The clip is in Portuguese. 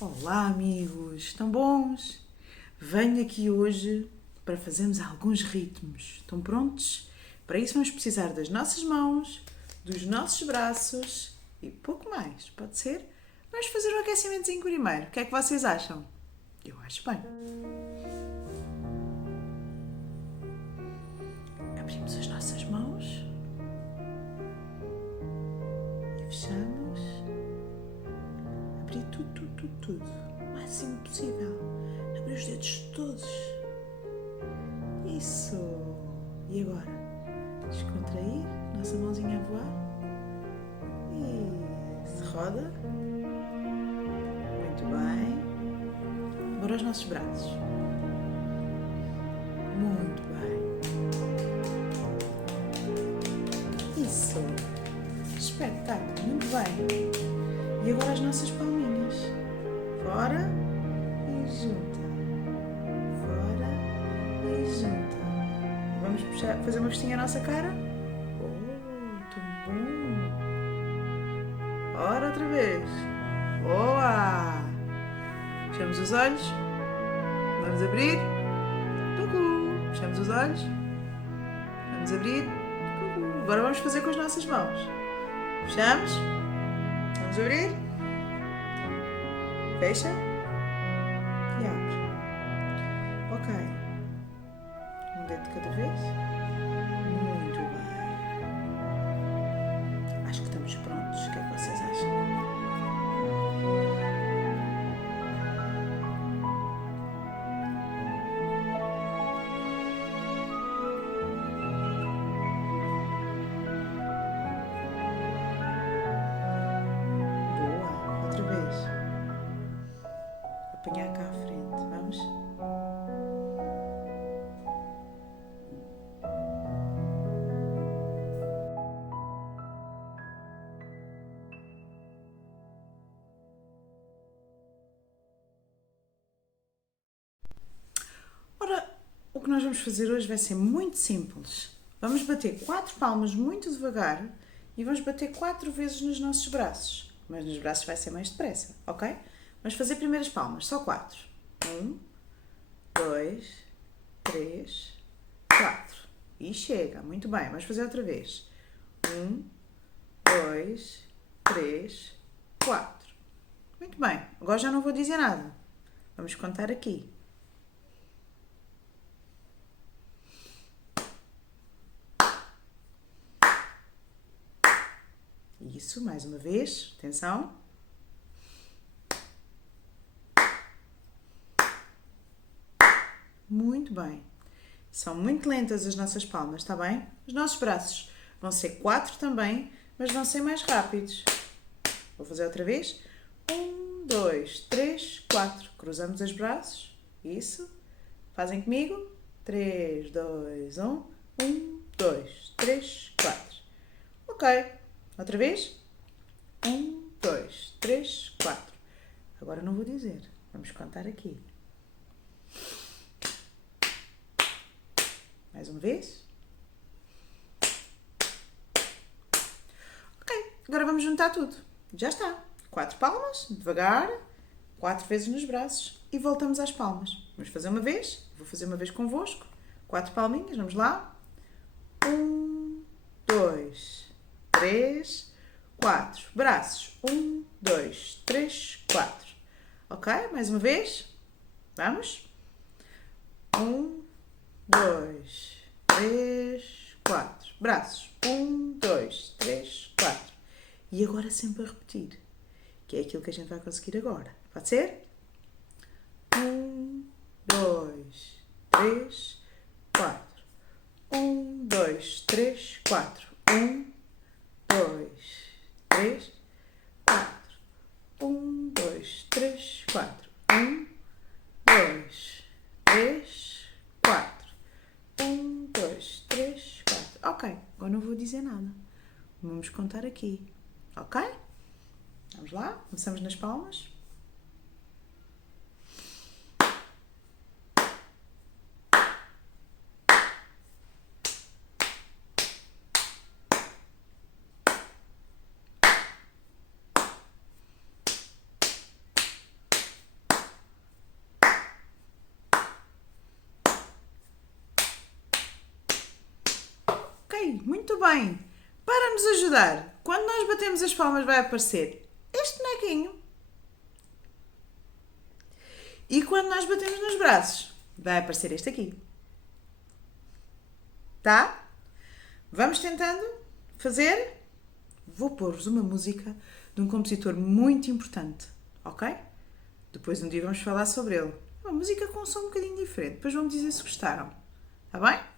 Olá, amigos, estão bons? Venho aqui hoje para fazermos alguns ritmos. Estão prontos? Para isso vamos precisar das nossas mãos, dos nossos braços e pouco mais, pode ser? Vamos fazer um aquecimentozinho primeiro. O que é que vocês acham? Eu acho bem. Abrimos as nossas mãos e fechamos. Abrir tudo. O máximo possível. Abrir os dedos todos. Isso. E agora? Descontrair. Nossa mãozinha a voar. Isso. Roda. Muito bem. Agora os nossos braços. Muito bem. Isso. Espetáculo. Muito bem. E agora as nossas palminhas. Fora e junta. Fora e junta. Vamos fazer uma vestinha à nossa cara? Tão bom! Ora, outra vez. Boa! Fechamos os olhos. Vamos abrir. Tucu. Fechamos os olhos. Vamos abrir. Tucu. Agora vamos fazer com as nossas mãos. Fechamos. Vamos abrir. Fecha. E abre. Ok. Um dedo de cada vez. Muito bem. Acho que estamos prontos. O que é que vocês acham? Boa. Outra vez. Apanhar cá à frente. Vamos? Ora, o que nós vamos fazer hoje vai ser muito simples. Vamos bater 4 palmas muito devagar e vamos bater 4 vezes nos nossos braços. Mas nos braços vai ser mais depressa, ok? Vamos fazer primeiro as palmas, só 4. 1, 2, 3, 4. E chega, muito bem. Vamos fazer outra vez. 1, 2, 3, 4. Muito bem. Agora já não vou dizer nada. Vamos contar aqui. Isso, mais uma vez. Atenção. Muito bem. São muito lentas as nossas palmas, está bem? Os nossos braços vão ser 4 também, mas vão ser mais rápidos. Vou fazer outra vez. 1, 2, 3, 4. Cruzamos os braços. Isso. Fazem comigo. 3, 2, 1. 1, 2, 3, 4. Ok. Outra vez. 1, 2, 3, 4. Agora não vou dizer. Vamos contar aqui. Mais uma vez. Ok, agora vamos juntar tudo. Já está. 4 palmas, devagar. 4 vezes nos braços. E voltamos às palmas. Vamos fazer uma vez. Vou fazer uma vez convosco. 4 palminhas, vamos lá. 1, 2, 3, 4. Braços. 1, 2, 3, 4. Ok, mais uma vez. Vamos. 1, 2, 3, 4. Braços. 1, 2, 3, 4. E agora sempre a repetir. Que é aquilo que a gente vai conseguir agora. Pode ser? 1, 2, 3, 4. 1, 2, 3, 4. 1, 2, 3, 4. 1, 2, 3, 4. 1, 2, 3, 4. 1, 2, 3, 4. Ok, agora não vou dizer nada. Vamos contar aqui. Ok? Vamos lá? Começamos nas palmas. muito bem. Para nos ajudar, quando nós batemos as palmas vai aparecer este bonequinho. E quando nós batemos nos braços, vai aparecer este aqui. Tá? Vamos tentando fazer. Vou pôr-vos uma música de um compositor muito importante, ok? Depois um dia vamos falar sobre ele. Uma música com um som um bocadinho diferente. Depois vão-me dizer se gostaram. Tá bem?